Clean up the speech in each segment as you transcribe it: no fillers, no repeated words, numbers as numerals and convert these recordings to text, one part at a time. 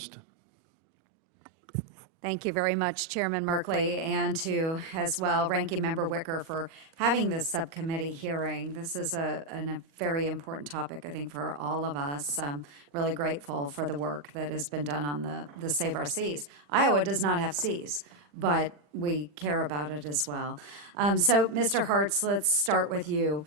Ernst. Thank you very much, Chairman Merkley, and to, as well, Ranking Member Wicker for having this subcommittee hearing. This is a very important topic, I think, for all of us. I'm really grateful for the work that has been done on the Save Our Seas. Iowa does not have seas, but we care about it as well. So, Mr. Hertz, let's start with you.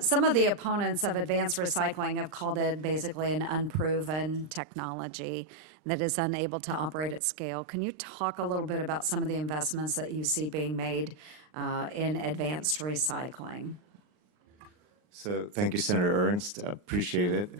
Some of the opponents of advanced recycling have called it basically an unproven technology that is unable to operate at scale. Can you talk a little bit about some of the investments that you see being made in advanced recycling? So thank you, Senator Ernst. Appreciate it.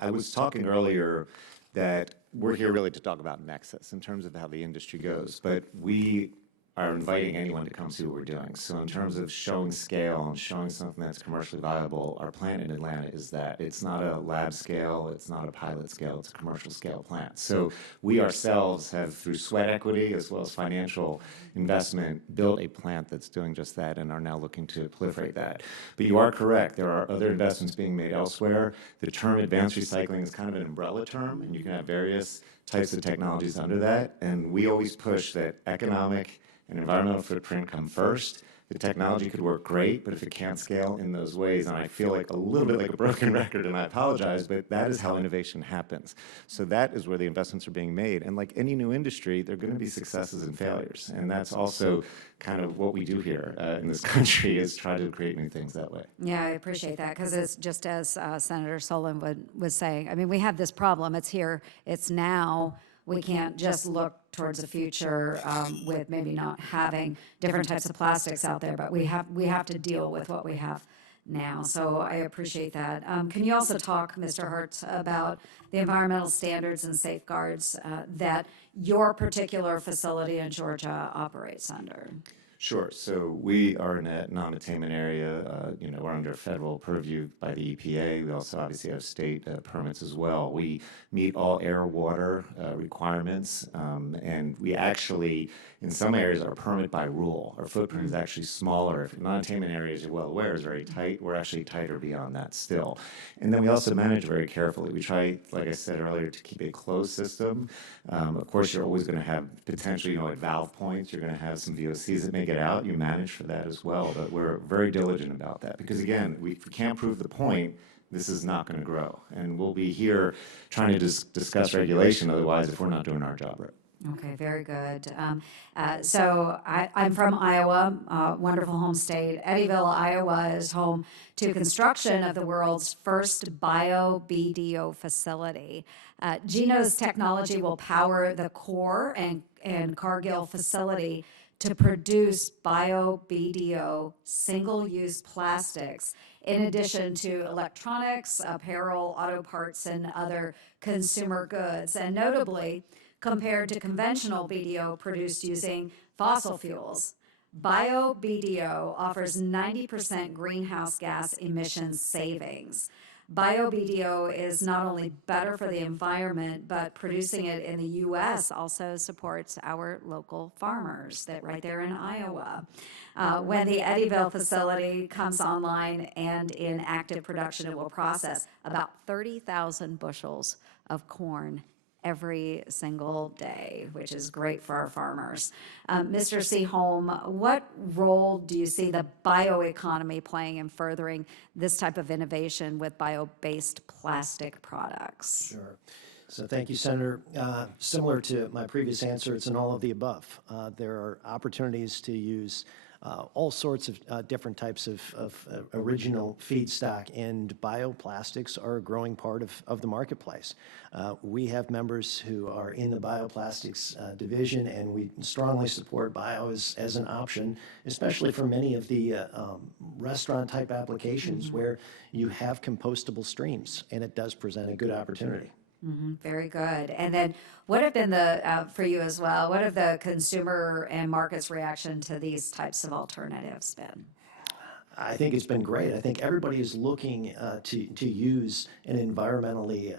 I was talking earlier that we're here really to talk about nexus in terms of how the industry goes, but we are inviting anyone to come see what we're doing. So in terms of showing scale and showing something that's commercially viable, our plan in Atlanta is that it's not a lab scale, it's not a pilot scale, it's a commercial scale plant. So we ourselves have, through sweat equity as well as financial investment, built a plant that's doing just that and are now looking to proliferate that. But you are correct, there are other investments being made elsewhere. The term advanced recycling is kind of an umbrella term, and you can have various types of technologies under that. And we always push that economic and environmental footprint come first. The technology could work great, but if it can't scale in those ways, and I feel like a little bit like a broken record, and I apologize, but that is how innovation happens. So that is where the investments are being made. And like any new industry, there are going to be successes and failures. And that's also kind of what we do here in this country, is try to create new things that way. Yeah, I appreciate that, because it's just as Senator Solon was saying, I mean, we have this problem. It's here. It's now. We can't just look towards the future with maybe not having different types of plastics out there, but we have to deal with what we have now. So I appreciate that. Can you also talk, Mr. Hertz, about the environmental standards and safeguards that your particular facility in Georgia operates under? Sure. So we are in a non-attainment area. We're under federal purview by the EPA. We also obviously have state permits as well. We meet all air, water requirements, and we actually, in some areas, are permit by rule. Our footprint is actually smaller. If non-attainment areas, you're well aware, is very tight. We're actually tighter beyond that still. And then we also manage very carefully. We try, like I said earlier, to keep a closed system. Of course, you're always going to have potentially, at valve points, you're going to have some VOCs that may get out. You manage for that as well. But we're very diligent about that, because again, if we can't prove the point, this is not going to grow. And we'll be here trying to discuss regulation otherwise if we're not doing our job right. Okay, very good. So I'm from Iowa, wonderful home state. Eddyville, Iowa is home to construction of the world's first bio-BDO facility. Geno's technology will power the core and Cargill facility to produce bio-BDO single-use plastics, in addition to electronics, apparel, auto parts, and other consumer goods. And notably, compared to conventional BDO produced using fossil fuels, bio-BDO offers 90% greenhouse gas emissions savings. Bio-BDO is not only better for the environment, but producing it in the U.S. also supports our local farmers that right there in Iowa. When the Eddyville facility comes online and in active production, it will process about 30,000 bushels of corn every single day, which is great for our farmers. Mr. Seaholm, what role do you see the bioeconomy playing in furthering this type of innovation with bio-based plastic products? Sure. So thank you, Senator. Similar to my previous answer, it's in all of the above. There are opportunities to use all sorts of different types of original feedstock, and bioplastics are a growing part of the marketplace. We have members who are in the bioplastics division, and we strongly support bio as an option, especially for many of the restaurant-type applications where you have compostable streams, and it does present a good opportunity. Very good. And then what have been for you as well, what have the consumer and markets reaction to these types of alternatives been? I think it's been great. I think everybody is looking to use an environmentally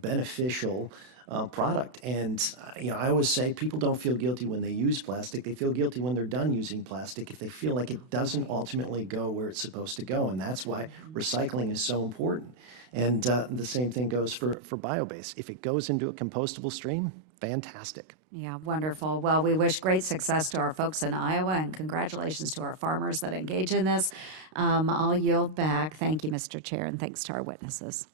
beneficial product. And I always say people don't feel guilty when they use plastic. They feel guilty when they're done using plastic if they feel like it doesn't ultimately go where it's supposed to go. And that's why recycling is so important. And the same thing goes for biobase. If it goes into a compostable stream, fantastic. Yeah, wonderful. Well, we wish great success to our folks in Iowa, and congratulations to our farmers that engage in this. I'll yield back. Thank you, Mr. Chair, and thanks to our witnesses.